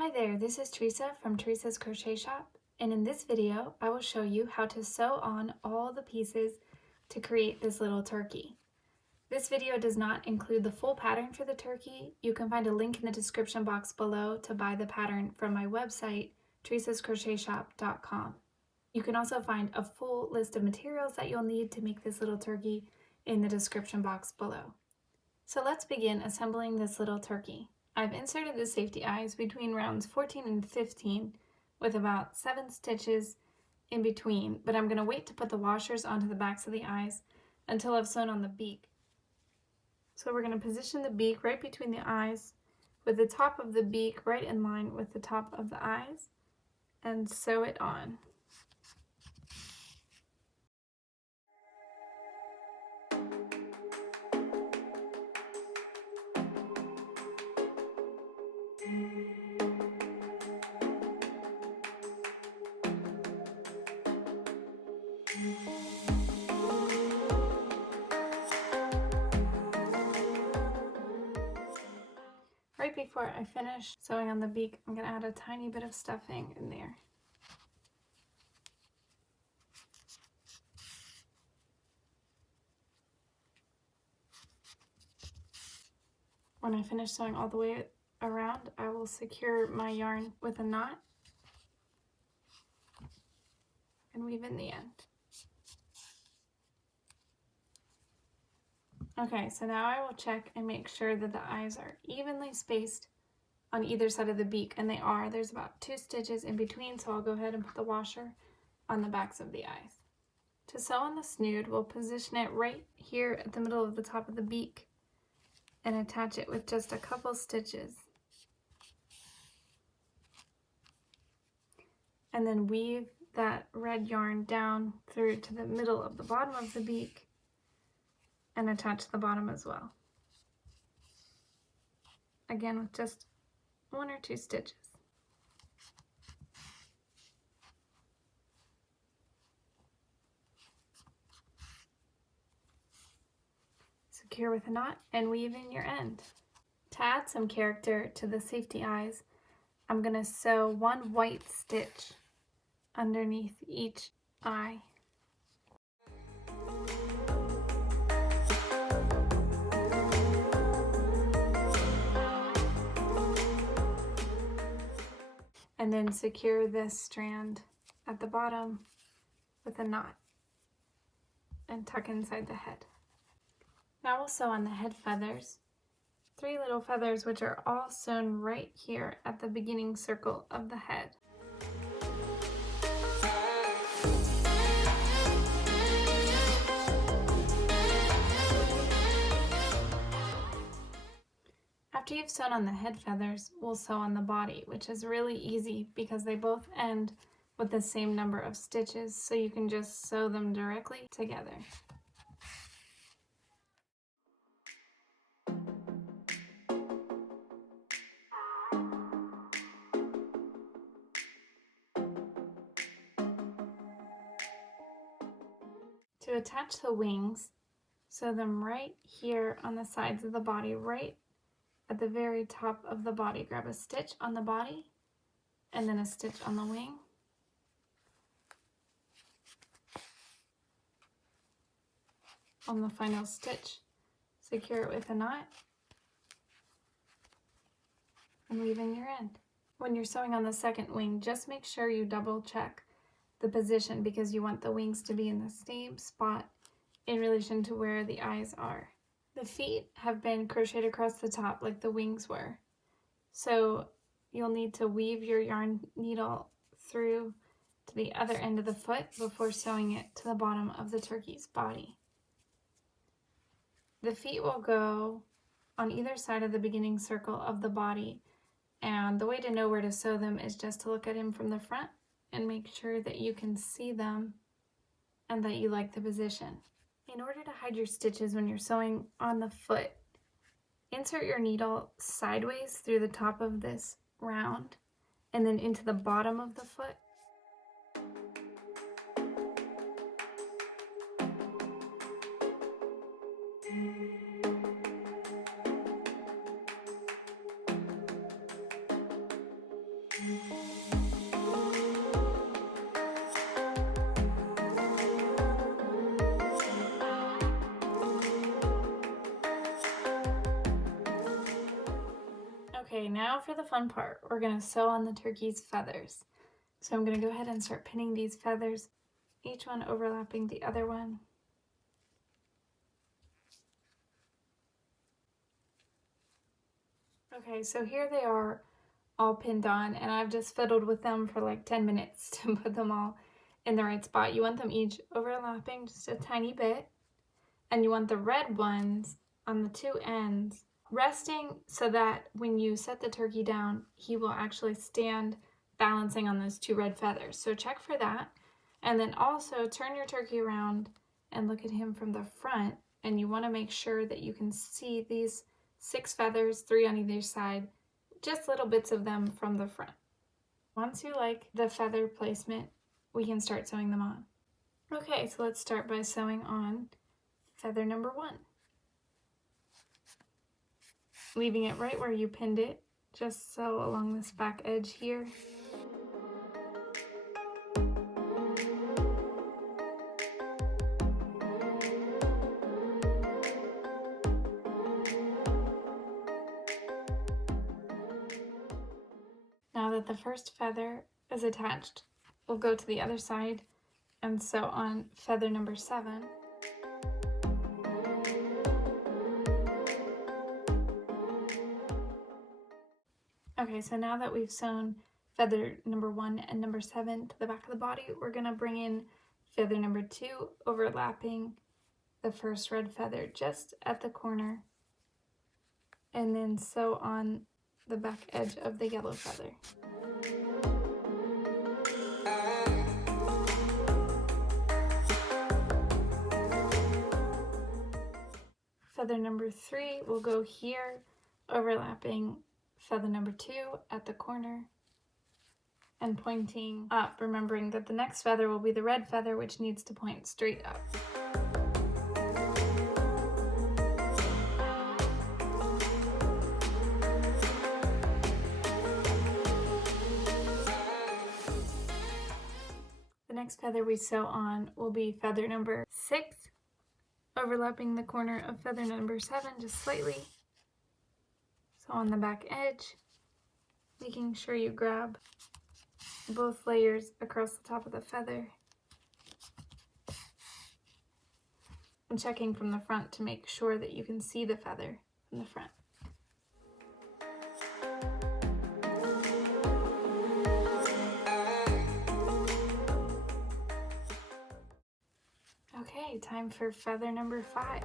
Hi there, this is Teresa from Teresa's Crochet Shop, and in this video I will show you how to sew on all the pieces to create this little turkey. This video does not include the full pattern for the turkey. You can find a link in the description box below to buy the pattern from my website, teresascrochetshop.com. You can also find a full list of materials that you'll need to make this little turkey in the description box below. So let's begin assembling this little turkey. I've inserted the safety eyes between rounds 14 and 15 with about 7 stitches in between, but I'm going to wait to put the washers onto the backs of the eyes until I've sewn on the beak. So we're going to position the beak right between the eyes with the top of the beak right in line with the top of the eyes and sew it on. Right before I finish sewing on the beak, I'm going to add a tiny bit of stuffing in there. When I finish sewing all the way around, I will secure my yarn with a knot and weave in the end. Okay, so now I will check and make sure that the eyes are evenly spaced on either side of the beak, and they are. There's about 2 stitches in between, so I'll go ahead and put the washer on the backs of the eyes. To sew on the snood, we'll position it right here at the middle of the top of the beak and attach it with just a couple stitches. And then weave that red yarn down through to the middle of the bottom of the beak and attach the bottom as well. Again, with just 1 or 2 stitches. Secure with a knot and weave in your end. To add some character to the safety eyes, I'm going to sew 1 white stitch underneath each eye. And then secure this strand at the bottom with a knot and tuck inside the head. Now we'll sew on the head feathers. 3 little feathers which are all sewn right here at the beginning circle of the head. After you've sewn on the head feathers, we'll sew on the body, which is really easy because they both end with the same number of stitches, so you can just sew them directly together. To attach the wings, sew them right here on the sides of the body, right at the very top of the body. Grab a stitch on the body and then a stitch on the wing. On the final stitch, secure it with a knot and weave in your end. When you're sewing on the second wing, just make sure you double check the position because you want the wings to be in the same spot in relation to where the eyes are. The feet have been crocheted across the top like the wings were. So you'll need to weave your yarn needle through to the other end of the foot before sewing it to the bottom of the turkey's body. The feet will go on either side of the beginning circle of the body, and the way to know where to sew them is just to look at him from the front and make sure that you can see them and that you like the position. In order to hide your stitches when you're sewing on the foot, insert your needle sideways through the top of this round and then into the bottom of the foot. Now for the fun part, we're going to sew on the turkey's feathers. So I'm going to go ahead and start pinning these feathers, each one overlapping the other one. Okay, so here they are all pinned on, and I've just fiddled with them for like 10 minutes to put them all in the right spot. You want them each overlapping just a tiny bit, and you want the red ones on the two ends resting so that when you set the turkey down, he will actually stand balancing on those two red feathers. So check for that, and then also turn your turkey around and look at him from the front, and you want to make sure that you can see these 6 feathers, 3 on either side, just little bits of them from the front. Once you like the feather placement, we can start sewing them on. Okay, so let's start by sewing on feather number 1. Leaving it right where you pinned it, just sew along this back edge here. Now that the first feather is attached, we'll go to the other side and sew on feather number 7. Okay, so now that we've sewn feather number 1 and number 7 to the back of the body, we're going to bring in feather number 2, overlapping the first red feather just at the corner, and then sew on the back edge of the yellow feather. Feather number 3 will go here, overlapping feather number 2 at the corner and pointing up, remembering that the next feather will be the red feather, which needs to point straight up. The next feather we sew on will be feather number 6, overlapping the corner of feather number 7 just slightly. So on the back edge, making sure you grab both layers across the top of the feather, and checking from the front to make sure that you can see the feather from the front. Okay, time for feather number 5.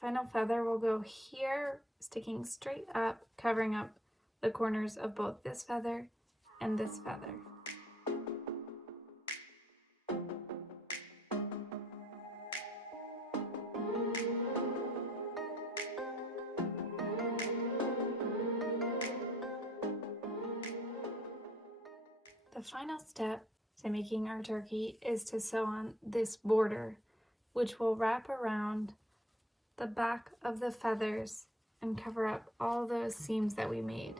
Final feather will go here, sticking straight up, covering up the corners of both this feather and this feather. The final step to making our turkey is to sew on this border, which will wrap around the back of the feathers and cover up all those seams that we made.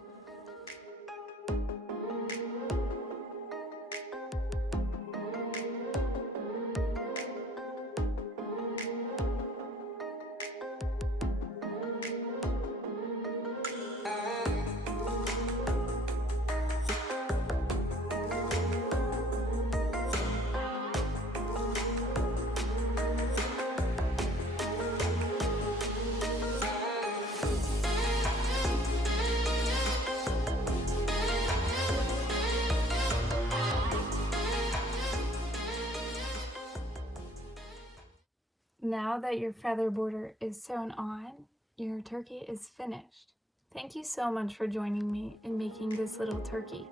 Now that your feather border is sewn on, your turkey is finished. Thank you so much for joining me in making this little turkey.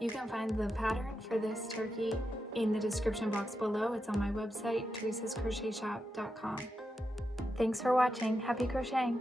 You can find the pattern for this turkey in the description box below. It's on my website, teresascrochetshop.com. Thanks for watching. Happy crocheting!